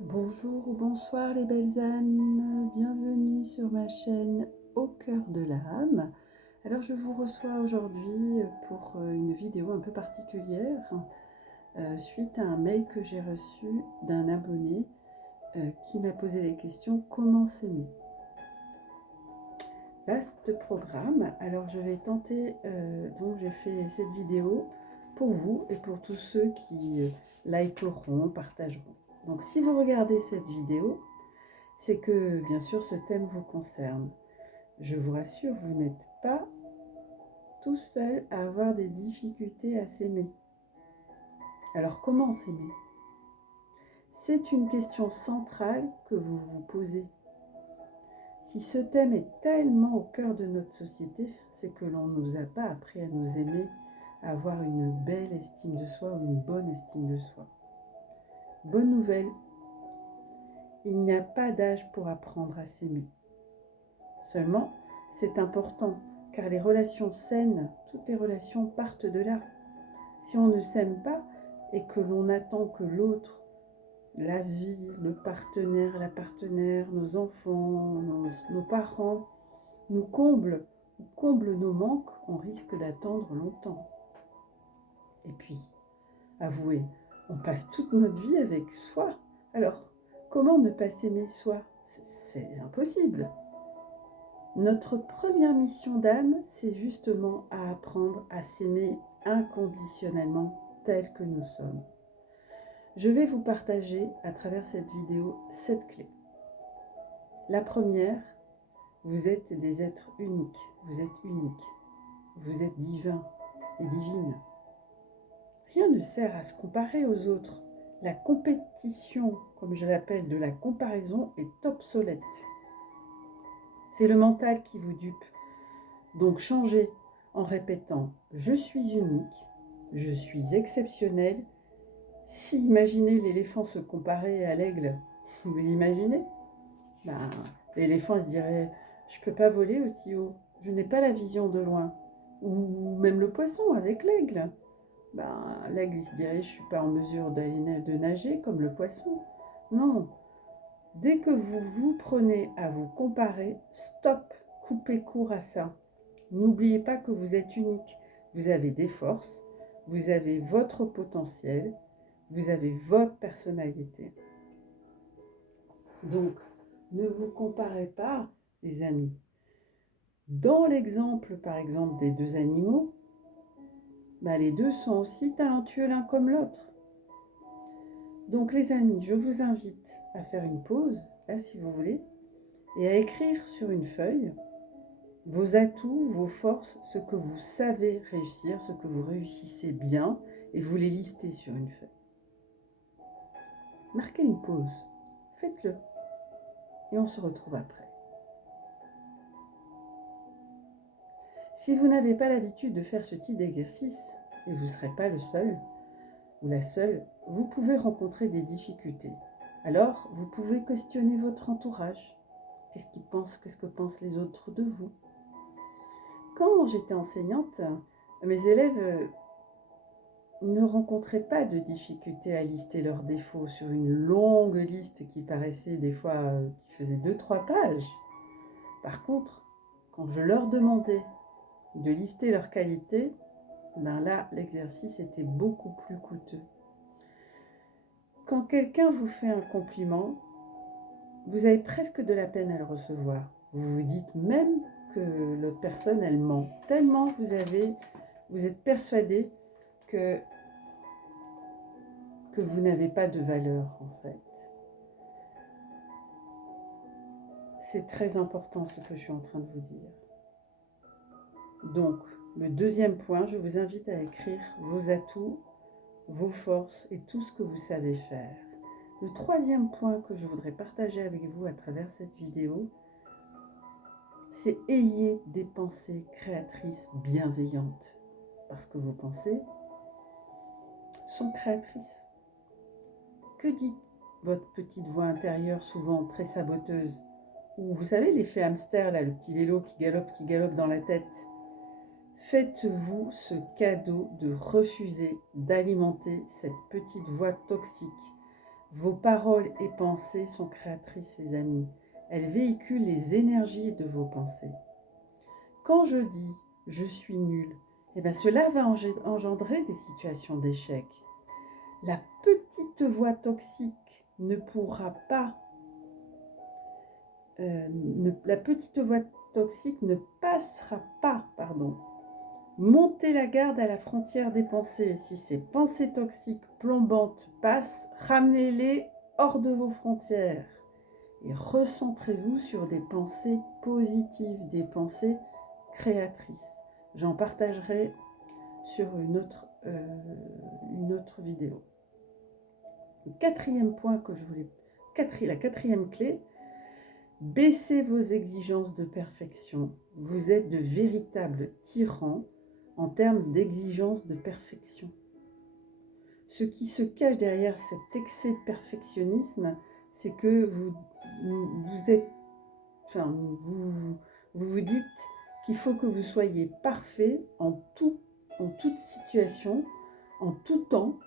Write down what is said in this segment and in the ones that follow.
Bonjour ou bonsoir les belles âmes, bienvenue sur ma chaîne Au cœur de l'âme. Alors je vous reçois aujourd'hui pour une vidéo un peu particulière suite à un mail que j'ai reçu d'un abonné qui m'a posé les questions comment s'aimer. Vaste programme, alors je vais tenter, donc j'ai fait cette vidéo pour vous et pour tous ceux qui likeront, partageront. Donc si vous regardez cette vidéo, c'est que bien sûr ce thème vous concerne. Je vous rassure, vous n'êtes pas tout seul à avoir des difficultés à s'aimer. Alors comment s'aimer? C'est une question centrale que vous vous posez. Si ce thème est tellement au cœur de notre société, c'est que l'on ne nous a pas appris à nous aimer, à avoir une belle estime de soi ou une bonne estime de soi. Bonne nouvelle, il n'y a pas d'âge pour apprendre à s'aimer. Seulement, c'est important, car les relations saines, toutes les relations partent de là. Si on ne s'aime pas et que l'on attend que l'autre, la vie, le partenaire, la partenaire, nos enfants, nos parents, nous comblent ou comblent nos manques, on risque d'attendre longtemps. Et puis, avouez, on passe toute notre vie avec soi. Alors, comment ne pas s'aimer soi? C'est impossible. Notre première mission d'âme, c'est justement à apprendre à s'aimer inconditionnellement tel que nous sommes. Je vais vous partager à travers cette vidéo 7 clés. La première, vous êtes des êtres uniques, vous êtes uniques, vous êtes divins et divines. Rien ne sert à se comparer aux autres. La compétition, comme je l'appelle, de la comparaison est obsolète. C'est le mental qui vous dupe. Donc changez en répétant « Je suis unique, je suis exceptionnel ». Si imaginez l'éléphant se comparer à l'aigle, vous imaginez? L'éléphant se dirait « Je ne peux pas voler aussi haut, je n'ai pas la vision de loin ». Ou même le poisson avec l'aigle. L'aigle se dirait « Je ne suis pas en mesure de nager comme le poisson ». Non, dès que vous vous prenez à vous comparer, stop, coupez court à ça. N'oubliez pas que vous êtes unique, vous avez des forces, vous avez votre potentiel, vous avez votre personnalité. Donc, ne vous comparez pas, les amis. Dans l'exemple, par exemple, des deux animaux, les deux sont aussi talentueux l'un comme l'autre. Donc, les amis, je vous invite à faire une pause, là, si vous voulez, et à écrire sur une feuille vos atouts, vos forces, ce que vous savez réussir, ce que vous réussissez bien, et vous les listez sur une feuille. Marquez une pause, faites-le, et on se retrouve après. Si vous n'avez pas l'habitude de faire ce type d'exercice, et vous ne serez pas le seul ou la seule, vous pouvez rencontrer des difficultés. Alors, vous pouvez questionner votre entourage. Qu'est-ce qu'ils pensent, qu'est-ce que pensent les autres de vous? Quand j'étais enseignante, mes élèves ne rencontraient pas de difficultés à lister leurs défauts sur une longue liste qui paraissait des fois, qui faisait 2-3 pages. Par contre, quand je leur demandais de lister leurs qualités, là, l'exercice était beaucoup plus coûteux. Quand quelqu'un vous fait un compliment, vous avez presque de la peine à le recevoir. Vous vous dites même que l'autre personne, elle ment. Tellement vous êtes persuadé que vous n'avez pas de valeur, en fait. C'est très important ce que je suis en train de vous dire. Donc, le deuxième point, je vous invite à écrire vos atouts, vos forces et tout ce que vous savez faire. Le troisième point que je voudrais partager avec vous à travers cette vidéo, c'est ayez des pensées créatrices bienveillantes. Parce que vos pensées sont créatrices. Que dit votre petite voix intérieure, souvent très saboteuse? Ou vous savez, l'effet hamster, là, le petit vélo qui galope dans la tête. Faites-vous ce cadeau de refuser d'alimenter cette petite voix toxique. Vos paroles et pensées sont créatrices, les amis. Elles véhiculent les énergies de vos pensées. Quand je dis « je suis nul », eh bien cela va engendrer des situations d'échec. La petite voix toxique ne pourra pas, la petite voix toxique ne passera pas, Montez la garde à la frontière des pensées. Si ces pensées toxiques plombantes passent, ramenez-les hors de vos frontières. Et recentrez-vous sur des pensées positives, des pensées créatrices. J'en partagerai sur une autre vidéo. Le quatrième point que je voulais... La quatrième clé, baissez vos exigences de perfection. Vous êtes de véritables tyrans en termes d'exigences de perfection. Ce qui se cache derrière cet excès de perfectionnisme, c'est que vous vous dites qu'il faut que vous soyez parfait en toute situation, en tout temps.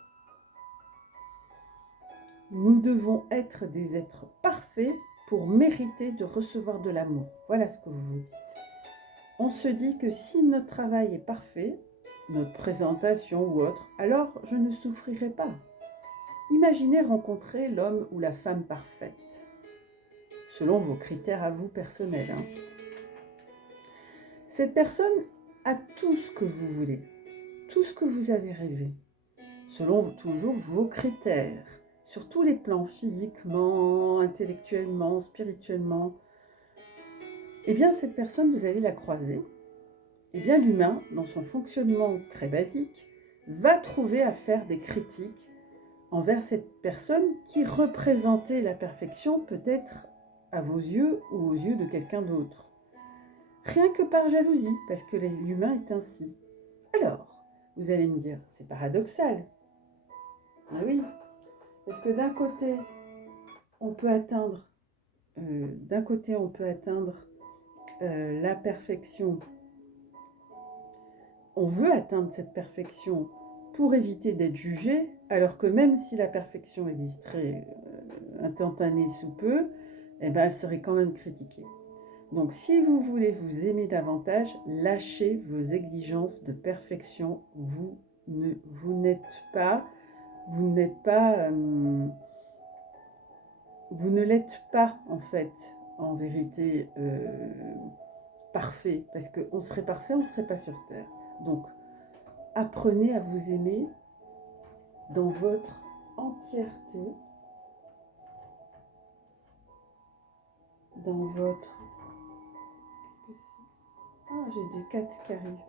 Nous devons être des êtres parfaits pour mériter de recevoir de l'amour. Voilà ce que vous vous dites. On se dit que si notre travail est parfait, notre présentation ou autre, alors je ne souffrirai pas. Imaginez rencontrer l'homme ou la femme parfaite, selon vos critères à vous personnels. Cette personne a tout ce que vous voulez, tout ce que vous avez rêvé, selon toujours vos critères, sur tous les plans, physiquement, intellectuellement, spirituellement. Eh bien, cette personne, vous allez la croiser. Eh bien, l'humain, dans son fonctionnement très basique, va trouver à faire des critiques envers cette personne qui représentait la perfection, peut-être à vos yeux ou aux yeux de quelqu'un d'autre. Rien que par jalousie, parce que l'humain est ainsi. Alors, vous allez me dire, c'est paradoxal. Ah oui, parce que d'un côté, on peut atteindre la perfection. On veut atteindre cette perfection pour éviter d'être jugé, alors que même si la perfection existerait instantanée sous peu, eh ben, elle serait quand même critiquée. Donc si vous voulez vous aimer davantage, lâchez vos exigences de perfection. Vous ne l'êtes pas en fait, en vérité, parfait. Parce qu'on serait parfait, on ne serait pas sur Terre. Donc, apprenez à vous aimer dans votre entièreté, dans votre... Qu'est-ce que c'est ? Ah, j'ai des 4 qui arrivent.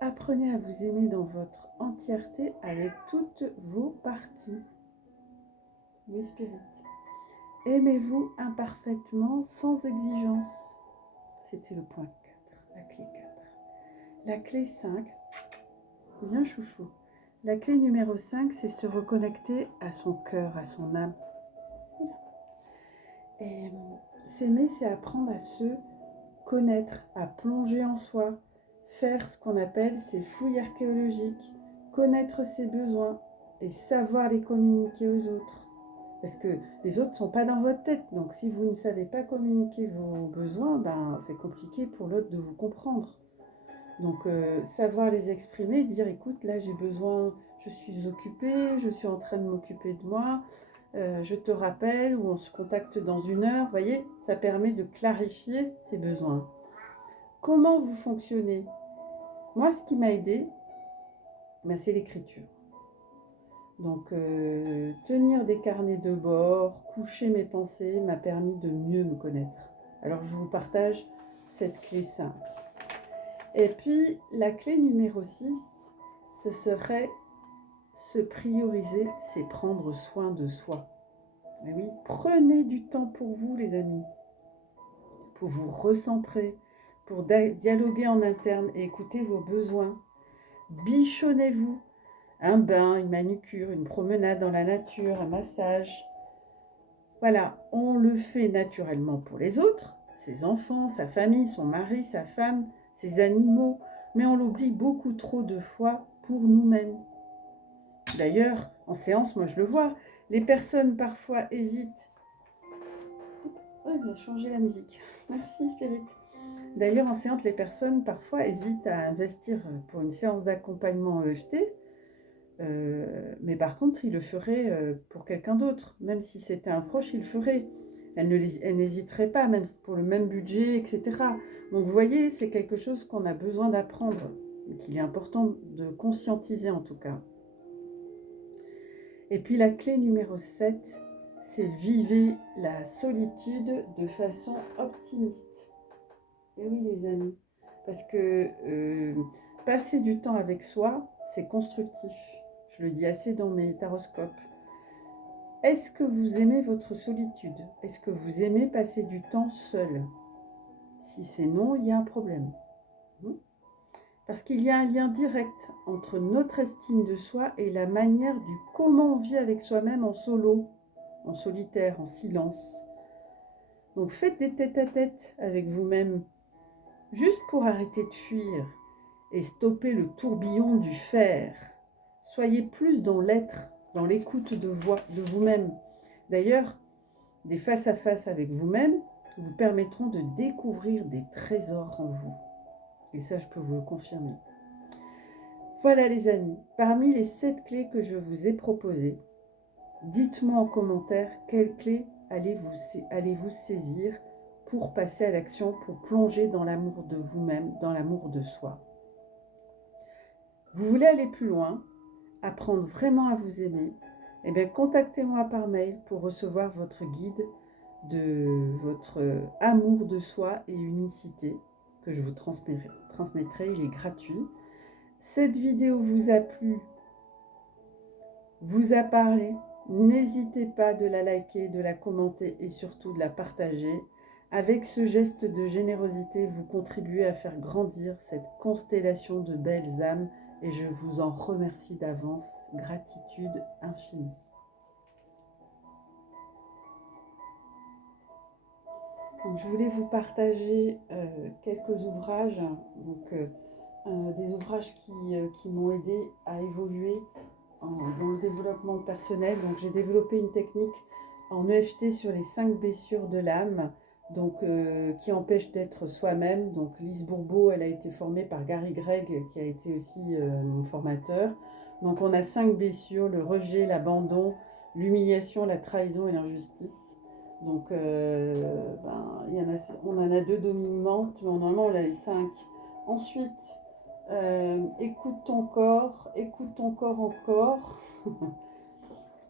Apprenez à vous aimer dans votre entièreté avec toutes vos parties. Oui, Spirit. Aimez-vous imparfaitement, sans exigence. C'était le point 4, la clé 4. La clé 5, bien chouchou. La clé numéro 5, c'est se reconnecter à son cœur, à son âme. Et s'aimer, c'est apprendre à se connaître, à plonger en soi, faire ce qu'on appelle ces fouilles archéologiques, connaître ses besoins et savoir les communiquer aux autres. Parce que les autres ne sont pas dans votre tête. Donc si vous ne savez pas communiquer vos besoins, ben, c'est compliqué pour l'autre de vous comprendre. Donc savoir les exprimer, dire écoute, là j'ai besoin, je suis occupée, je suis en train de m'occuper de moi, je te rappelle, ou on se contacte dans 1 heure, vous voyez, ça permet de clarifier ses besoins. Comment vous fonctionnez ? Moi, ce qui m'a aidé, ben, c'est l'écriture. Donc tenir des carnets de bord, coucher mes pensées m'a permis de mieux me connaître. Alors je vous partage cette clé 5. Et puis, la clé numéro 6, ce serait se prioriser, c'est prendre soin de soi. Et oui, prenez du temps pour vous, les amis, pour vous recentrer, pour dialoguer en interne et écouter vos besoins. Bichonnez-vous, un bain, une manucure, une promenade dans la nature, un massage. Voilà, on le fait naturellement pour les autres, ses enfants, sa famille, son mari, sa femme, ses animaux, mais on l'oublie beaucoup trop de fois pour nous-mêmes. D'ailleurs, en séance, moi je le vois, Les personnes parfois hésitent. Oh, il a changé la musique. Merci Spirit. D'ailleurs, en séance, les personnes parfois hésitent à investir pour une séance d'accompagnement en EFT. Mais par contre, ils le feraient pour quelqu'un d'autre. Même si c'était un proche, ils le feraient. Elles n'hésiteraient pas, même pour le même budget, etc. Donc vous voyez, c'est quelque chose qu'on a besoin d'apprendre, qu'il est important de conscientiser en tout cas. Et puis la clé numéro 7, c'est vivre la solitude de façon optimiste. Et oui les amis, parce que passer du temps avec soi, c'est constructif. Je le dis assez dans mes taroscopes. Est-ce que vous aimez votre solitude? Est-ce que vous aimez passer du temps seul? Si c'est non, il y a un problème. Parce qu'il y a un lien direct entre notre estime de soi et la manière du comment on vit avec soi-même en solo, en solitaire, en silence. Donc faites des tête-à-tête avec vous-même, juste pour arrêter de fuir et stopper le tourbillon du faire. Soyez plus dans l'être, dans l'écoute de vous-même. D'ailleurs, des face-à-face avec vous-même vous permettront de découvrir des trésors en vous. Et ça, je peux vous le confirmer. Voilà les amis, parmi les 7 clés que je vous ai proposées, dites-moi en commentaire quelles clés allez-vous saisir pour passer à l'action, pour plonger dans l'amour de vous-même, dans l'amour de soi. Vous voulez aller plus loin, apprendre vraiment à vous aimer, eh bien contactez-moi par mail pour recevoir votre guide de votre amour de soi et unicité que je vous transmettrai, il est gratuit. Cette vidéo vous a plu, vous a parlé, n'hésitez pas de la liker, de la commenter et surtout de la partager. Avec ce geste de générosité, vous contribuez à faire grandir cette constellation de belles âmes et je vous en remercie d'avance. Gratitude infinie. Donc, je voulais vous partager quelques ouvrages, des ouvrages qui m'ont aidé à évoluer dans le développement personnel. Donc j'ai développé une technique en EFT sur les 5 blessures de l'âme, qui empêchent d'être soi-même. Donc Lise Bourbeau, elle a été formée par Gary Gregg, qui a été aussi mon formateur. Donc on a 5 blessures, le rejet, l'abandon, l'humiliation, la trahison et l'injustice. Donc on en a 2 dominantes, mais normalement on a les 5. Ensuite, écoute ton corps encore.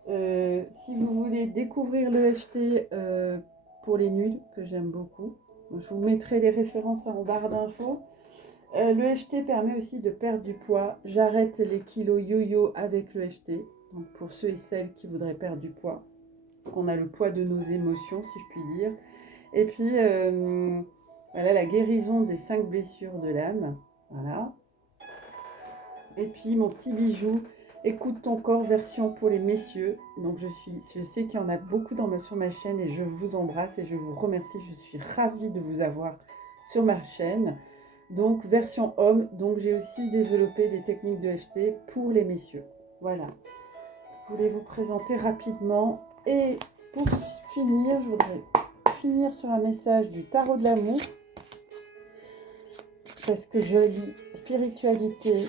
Si vous voulez découvrir l'EFT pour les nuls, que j'aime beaucoup, je vous mettrai les références en barre d'infos. L'EFT permet aussi de perdre du poids. J'arrête les kilos yo-yo avec l'EFT. Donc pour ceux et celles qui voudraient perdre du poids, parce qu'on a le poids de nos émotions, si je puis dire. Et puis voilà, la guérison des 5 blessures de l'âme. Voilà. Et puis mon petit bijou, écoute ton corps version pour les messieurs. Donc je sais qu'il y en a beaucoup sur ma chaîne et je vous embrasse et je vous remercie. Je suis ravie de vous avoir sur ma chaîne. Donc version homme, donc j'ai aussi développé des techniques de FT pour les messieurs. Voilà. Je voulais vous présenter rapidement. Et pour finir, je voudrais finir sur un message du tarot de l'amour. Parce que je lis spiritualité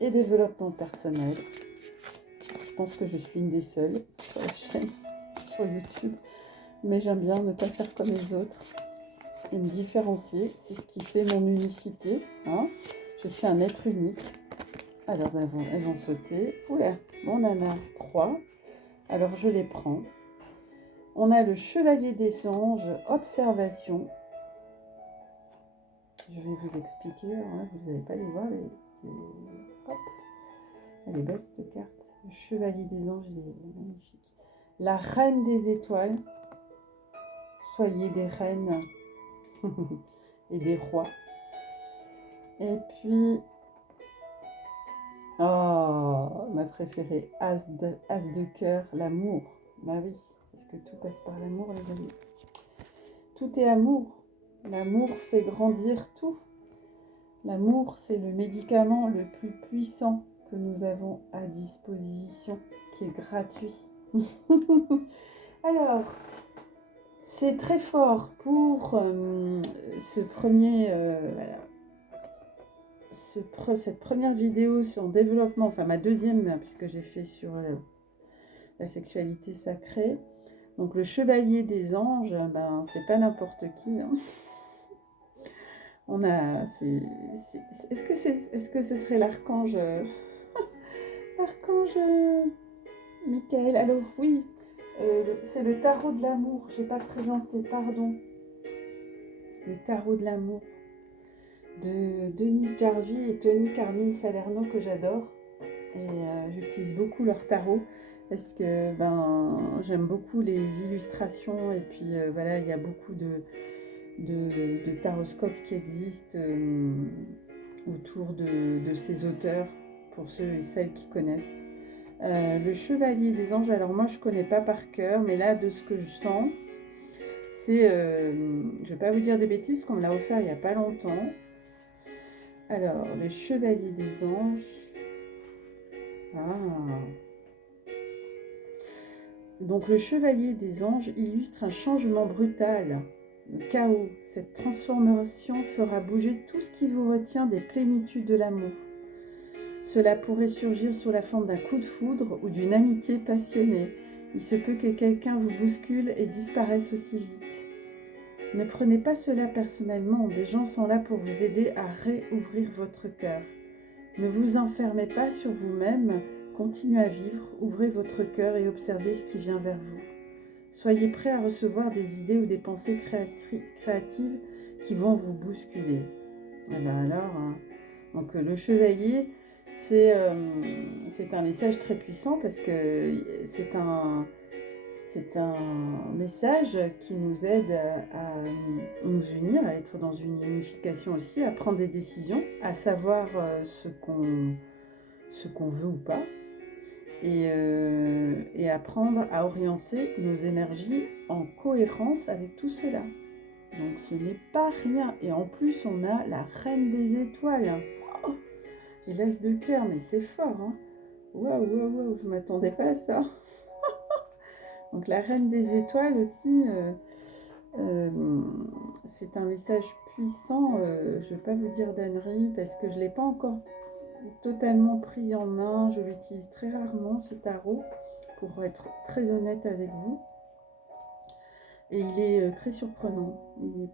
et développement personnel. Je pense que je suis une des seules sur la chaîne, sur YouTube. Mais j'aime bien ne pas faire comme les autres et me différencier. C'est ce qui fait mon unicité. Hein. Je suis un être unique. Alors, elles vont sauter. Oula, on en a 3. Alors, je les prends. On a le chevalier des anges, observation. Je vais vous expliquer. Hein, vous n'allez pas les voir. Hop. Elle est belle cette carte. Le chevalier des anges, il est magnifique. La reine des étoiles. Soyez des reines et des rois. Et puis, oh, ma préférée, As de cœur, l'amour. Bah oui, parce que tout passe par l'amour, les amis. Tout est amour. L'amour fait grandir tout. L'amour, c'est le médicament le plus puissant que nous avons à disposition, qui est gratuit. Alors, c'est très fort pour ce premier, voilà, cette première vidéo sur le développement, enfin ma deuxième, puisque j'ai fait sur la sexualité sacrée. Donc le chevalier des anges, ben, c'est pas n'importe qui. Hein. On a, est-ce que ce serait l'archange, l'archange Michael? Alors oui, c'est le tarot de l'amour. J'ai pas présenté, pardon. Le tarot de l'amour de Denise Jarvie et Tony Carmine Salerno que j'adore. Et j'utilise beaucoup leur tarot parce que ben, j'aime beaucoup les illustrations et puis voilà, il y a beaucoup de taroscopes qui existent autour de ces auteurs pour ceux et celles qui connaissent. Le chevalier des anges, alors moi je connais pas par cœur, mais là de ce que je sens, c'est, je vais pas vous dire des bêtises, qu'on me l'a offert il y a pas longtemps. Alors, le chevalier des anges. Ah. Donc le chevalier des anges illustre un changement brutal, le chaos. Cette transformation fera bouger tout ce qui vous retient des plénitudes de l'amour. Cela pourrait surgir sous la forme d'un coup de foudre ou d'une amitié passionnée. Il se peut que quelqu'un vous bouscule et disparaisse aussi vite. Ne prenez pas cela personnellement, des gens sont là pour vous aider à réouvrir votre cœur. Ne vous enfermez pas sur vous-même, continuez à vivre, ouvrez votre cœur et observez ce qui vient vers vous. Soyez prêts à recevoir des idées ou des pensées créatives qui vont vous bousculer. Et bien alors, hein, donc le chevalier, c'est un message très puissant parce que c'est un message qui nous aide à nous unir, à être dans une unification aussi, à prendre des décisions, à savoir ce qu'on veut ou pas, et apprendre à orienter nos énergies en cohérence avec tout cela. Donc ce n'est pas rien. Et en plus, on a la reine des étoiles. Oh, et l'as de cœur, mais c'est fort. Hein. Waouh, waouh, waouh, je ne m'attendais pas à ça. Donc la reine des étoiles aussi, c'est un message puissant. Je ne vais pas vous dire d'ânerie parce que je ne l'ai pas encore totalement pris en main. Je l'utilise très rarement, ce tarot, pour être très honnête avec vous. Et il est très surprenant. Il est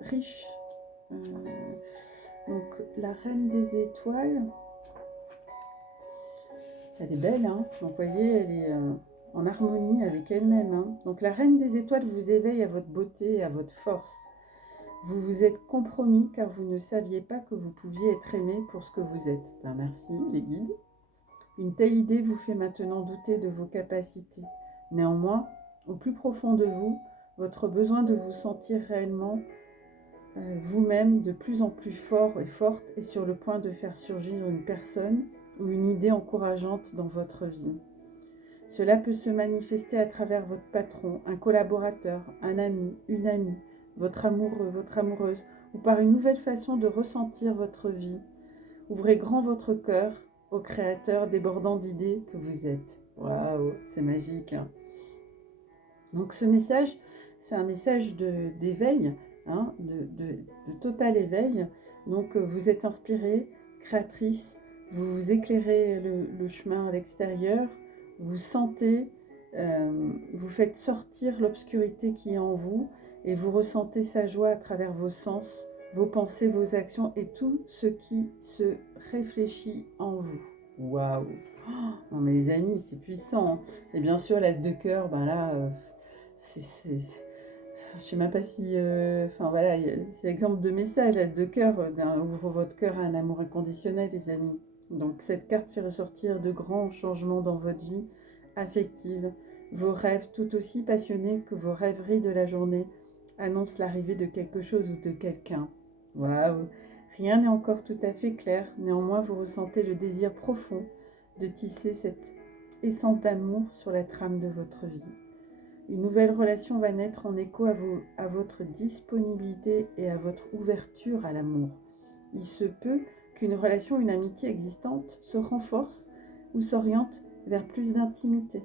riche. Donc la reine des étoiles, elle est belle, hein. Donc vous voyez, elle est en harmonie avec elle-même. Hein. Donc la reine des étoiles vous éveille à votre beauté et à votre force. Vous vous êtes compromis car vous ne saviez pas que vous pouviez être aimé pour ce que vous êtes. Ben merci les guides. Une telle idée vous fait maintenant douter de vos capacités. Néanmoins, au plus profond de vous, votre besoin de vous sentir réellement vous-même de plus en plus fort et forte est sur le point de faire surgir une personne ou une idée encourageante dans votre vie. Cela peut se manifester à travers votre patron, un collaborateur, un ami, une amie, votre amoureux, votre amoureuse, ou par une nouvelle façon de ressentir votre vie. Ouvrez grand votre cœur au créateur débordant d'idées que vous êtes. Waouh, c'est magique. Hein. Donc ce message, c'est un message d'éveil, hein, de total éveil. Donc vous êtes inspirée, créatrice, vous vous éclairez le chemin à l'extérieur, vous sentez, vous faites sortir l'obscurité qui est en vous et vous ressentez sa joie à travers vos sens, vos pensées, vos actions et tout ce qui se réfléchit en vous. Waouh! Oh, non mais les amis, c'est puissant. Hein. Et bien sûr, l'as de cœur, ben là, je ne sais même pas si... Enfin voilà, c'est exemple de message, l'as de cœur. Ouvre votre cœur à un amour inconditionnel, les amis. Donc cette carte fait ressortir de grands changements dans votre vie affective. Vos rêves, tout aussi passionnés que vos rêveries de la journée, annoncent l'arrivée de quelque chose ou de quelqu'un. Waouh! Rien n'est encore tout à fait clair. Néanmoins, vous ressentez le désir profond de tisser cette essence d'amour sur la trame de votre vie. Une nouvelle relation va naître en écho à votre disponibilité et à votre ouverture à l'amour. Il se peut qu'une relation, une amitié existante se renforce ou s'oriente vers plus d'intimité.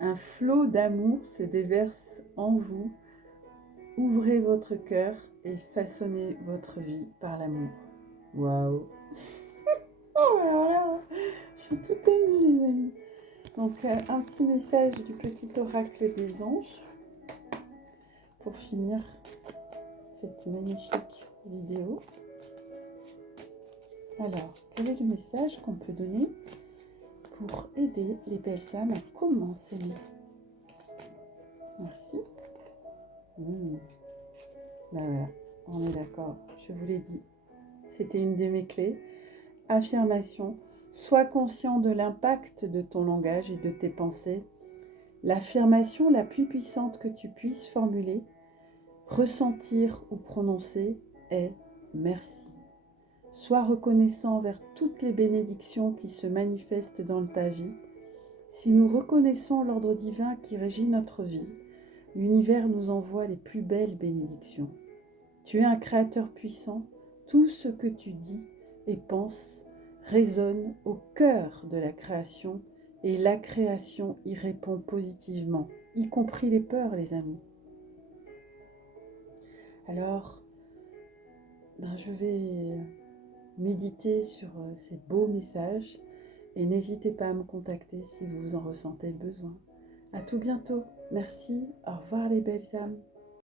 Un flot d'amour se déverse en vous. Ouvrez votre cœur et façonnez votre vie par l'amour. Waouh! Oh là là, je suis toute émue les amis. Donc un petit message du petit oracle des anges pour finir cette magnifique vidéo. Alors, quel est le message qu'on peut donner pour aider les belles âmes à commencer? Merci. Ben voilà, on est d'accord, je vous l'ai dit. C'était une de mes clés. Affirmation. Sois conscient de l'impact de ton langage et de tes pensées. L'affirmation la plus puissante que tu puisses formuler, ressentir ou prononcer est merci. Sois reconnaissant envers toutes les bénédictions qui se manifestent dans ta vie. Si nous reconnaissons l'ordre divin qui régit notre vie, l'univers nous envoie les plus belles bénédictions. Tu es un créateur puissant. Tout ce que tu dis et penses résonne au cœur de la création et la création y répond positivement, y compris les peurs, les amis. Alors, je vais méditer sur ces beaux messages et n'hésitez pas à me contacter si vous en ressentez le besoin. À tout bientôt. Merci. Au revoir les belles âmes.